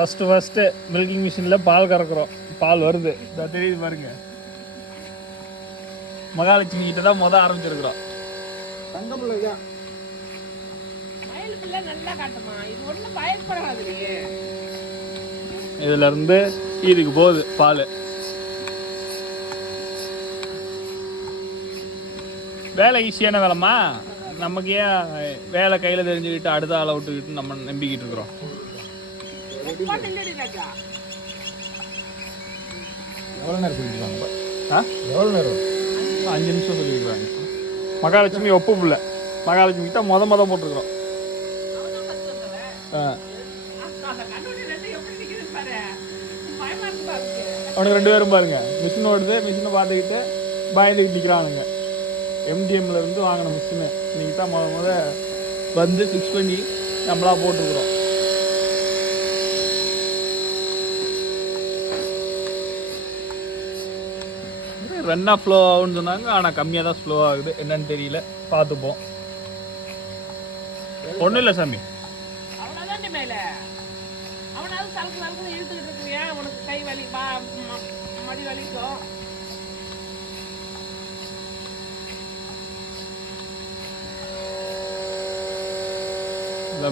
First first milking மிஷினில் பால் கறக்குறோம். பால் வருது. இதோ தெரியுது பாருங்க. மகாலட்சுமி கிட்ட தான் மொதல் ஆரம்பிச்சிருக்கிறோம். தங்கம் இல்லையா? மயில் பிள்ளை நல்லா காட்டுமா? இது ஒண்ணும் பயப்படாது இதுல இருந்து இதுக்கு போகுது பால். வேலை ஈஸியான வேலைம்மா? நமக்கு ஏன் வேலை கையில் தெரிஞ்சுக்கிட்டு அடுத்த ஆளை விட்டுக்கிட்டு நம்ம நம்பிக்கிட்டு இருக்கிறோம்? எவ்வளோ நேரம் ஆ எவ்வளோ நேரம் அஞ்சு நிமிஷம் சொல்லியிருக்கிறாங்க மகாலட்சுமி ஒப்பு பிள்ள மகாலட்சுமி கிட்ட மொத மொத போட்டிருக்கிறோம். ஆ. ரெண்டு அவனுக்கு ரெண்டு பேரும் பாருங்க. மிஷின் ஓடுது மிஷினை பார்த்துக்கிட்டு பயந்துக்கிட்டு நிற்கிறானுங்க எம்டிஎம்ல இருந்து வாங்கின மிஷினு இன்னைக்கு தான் முத முத வந்து ஃபிக்ஸ் பண்ணி நம்மளா போட்டுக்கிறோம் ரன்னா ஃப்ளோ ஆகும்னு சொன்னாங்க. ஆனால் கம்மியாக தான் ஸ்லோ ஆகுது. என்னன்னு தெரியல. பார்த்துப்போம். ஒன்றும் இல்லை சாமி.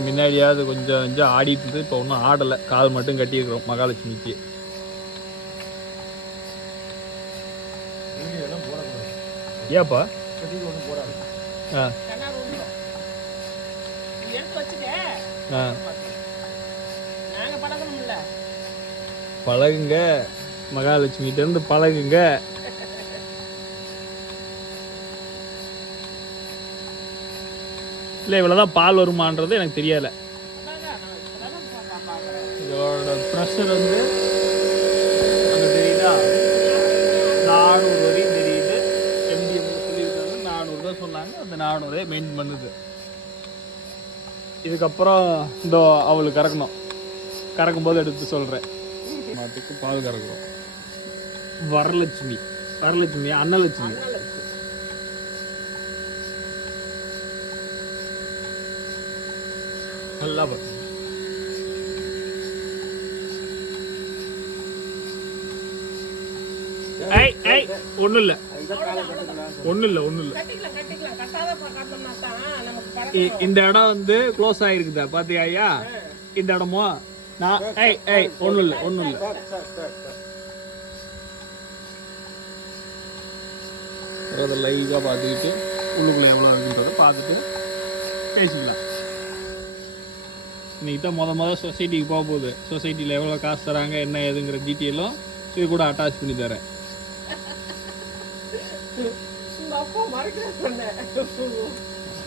முன்னாடியாவது கொஞ்சம் கொஞ்சம் ஆடிட்டு இப்போ ஒன்றும் ஆடலை. கால் மட்டும் கட்டியிருக்கிறோம். மகாலட்சுமிக்கு. ஏப்பா ஆ. ஆ. பழகுங்க. மகாலட்சுமிகிட்ட இருந்து பழகுங்க. இல்லை இவ்வளோதான் பால் வருமான்றது எனக்கு தெரியலை. இதோட ப்ரெஷர் வந்து நானூறு தான் சொன்னாங்க அந்த நானூறே மெயின்டைன் பண்ணுது. இதுக்கப்புறம் இந்த அவளுக்கு கறக்கணும். கறக்கும் போது எடுத்து சொல்கிறேன் மாட்டுக்கு பால் கறக்குறோம். வரலட்சுமி. வரலட்சுமி அன்னலட்சுமி. நல்லா ஐய் ஒன்றும் இல்லை. ஒன்றும் இல்லை ஒன்றும் இல்லை இந்த இடம் வந்து க்ளோஸ் ஆயிருக்குதா? பாத்தியா ஐயா? இந்த இடமோ? நான் ஏய் ஏய் ஒண்ணும் இல்ல ஒண்ணும் இல்ல அதை லைவாக பார்த்துக்கிட்டு உள்ளுக்குள்ள எவ்வளோ இருக்குன்றதை பார்த்துட்டு பேசிக்கலாம். இன்னைக்கு தான் முத முத சொசைட்டிக்கு போக போகுது. சொசைட்டியில் எவ்வளோ காசு தராங்க என்ன ஏதுங்கிற டீட்டெயிலும் இது கூட அட்டாச் பண்ணி தரேன். உங்க அப்பா மறைக்கிற சொன்னேன்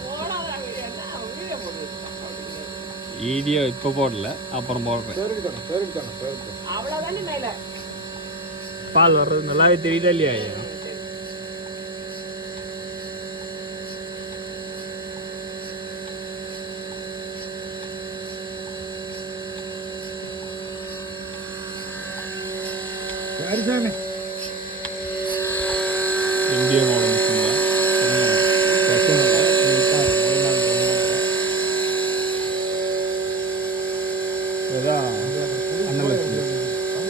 போடாதா என்ன வீடியோ போடுது வீடியோ இப்போ போடல அப்புறம் போடுறேன் பேருக்கிட்டணும் பேருக்கிட்டணும் பேருக்கிட்டணும் அவ்வளவுதானே மேல பால் வர்றது நல்லாவே தெரியுதா இல்லையா ஐயா சரி சாமி God.